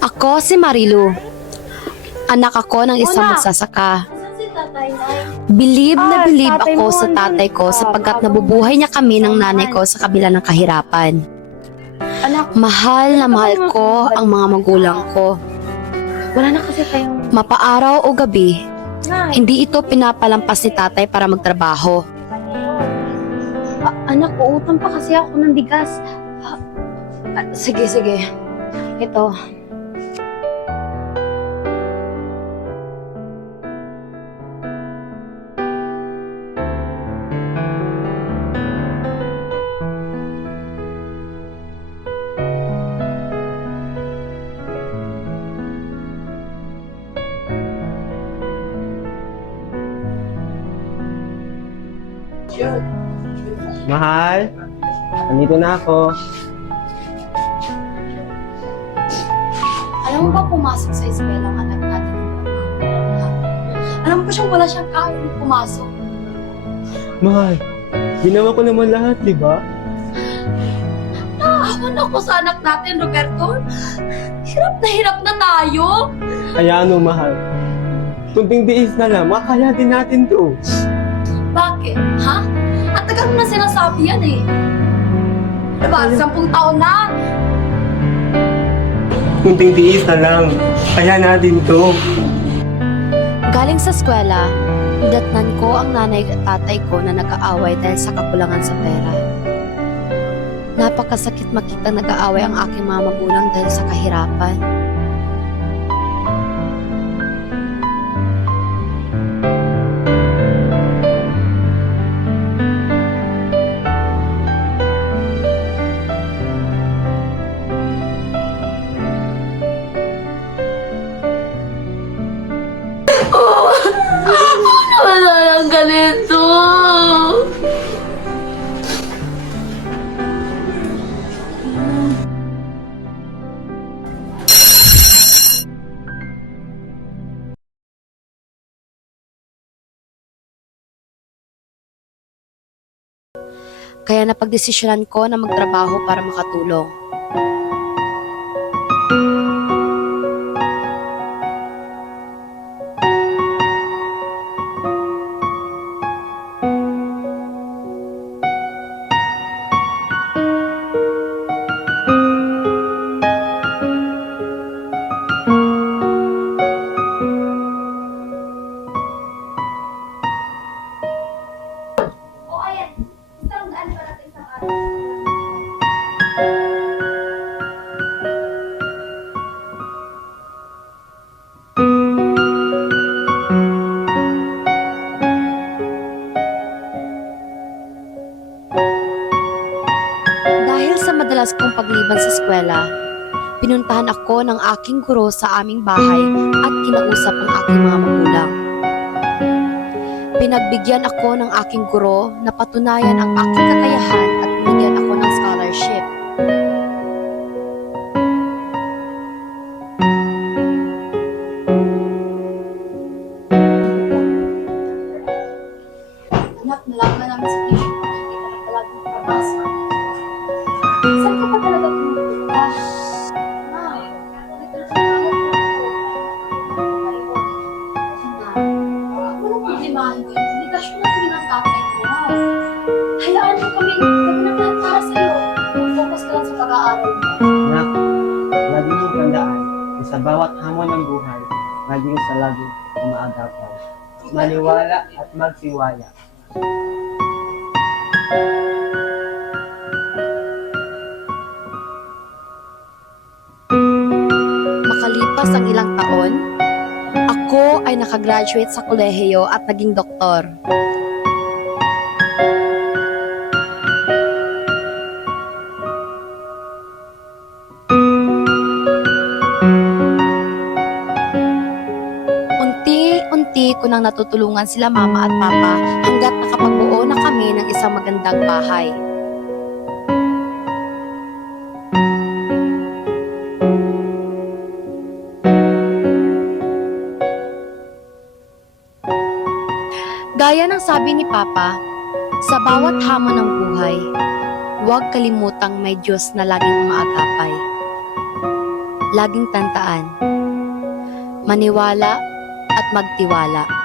Ako si Marilu. Anak ako ng isang magsasaka. Bilib na Ah, bilib tatay ako sa tatay ko sapagkat Ah, nabubuhay niya kami ng nanay ko sa kabila ng kahirapan. Mahal na mahal ko ang mga magulang ko. wala na kasi tayong... Mapaaraw o gabi, hindi ito pinapalampas ni tatay para magtrabaho. Ah, anak, uutang pa kasi ako ng bigas. Sige, sige. Ito. Mahal, nandito na ako. Alam mo ba pumasok sa eskwela ang anak natin? Alam mo ba siyang wala siyang nung pumasok? Mahal, ginawa ko naman lahat, di ba? Naawan ako sa anak natin, Roberto. Hirap na hirap na tayo. Kaya ano, mahal? Kunting tiis na lang, makakaya din natin to. Bakit? Ha? At tagal mo na sinasabi yan eh. Diba? Sampung taon na. Kunting tiis na lang, kaya natin to. Galing sa eskwela, datnan ko ang nanay at tatay ko na nag-aaway dahil sa kakulangan sa pera. Napakasakit makita nag-aaway ang aking mga magulang dahil sa kahirapan. Wala lang ganito. Kaya napagdesisyonan ko na magtrabaho para makatulong. Dahil sa madalas kong pagliban sa eskwela, pinuntahan ako ng aking guro sa aming bahay at kinausap ang aking mga magulang. Pinagbigyan ako ng aking guro na patunayan ang aking kakayahan Hayaan mo kami. Kami na lahat para sa'yo. Mag-focus ka lang sa pag-aaral mo. Anak, lagi mong tandaan na sa bawat hamon ng buhay, maging sa lagi umaagapan. Maniwala at magsiwala. Makalipas ang ilang taon, ako ay nakagraduate sa kolehiyo at naging doktor. Ko nang natutulungan sila mama at papa hanggat nakapagbuo na kami ng isang magandang bahay. Gaya ng sabi ni Papa, sa bawat hamon ng buhay, huwag kalimutang may Diyos na laging umaagapay. laging tandaan, maniwala at magtiwala.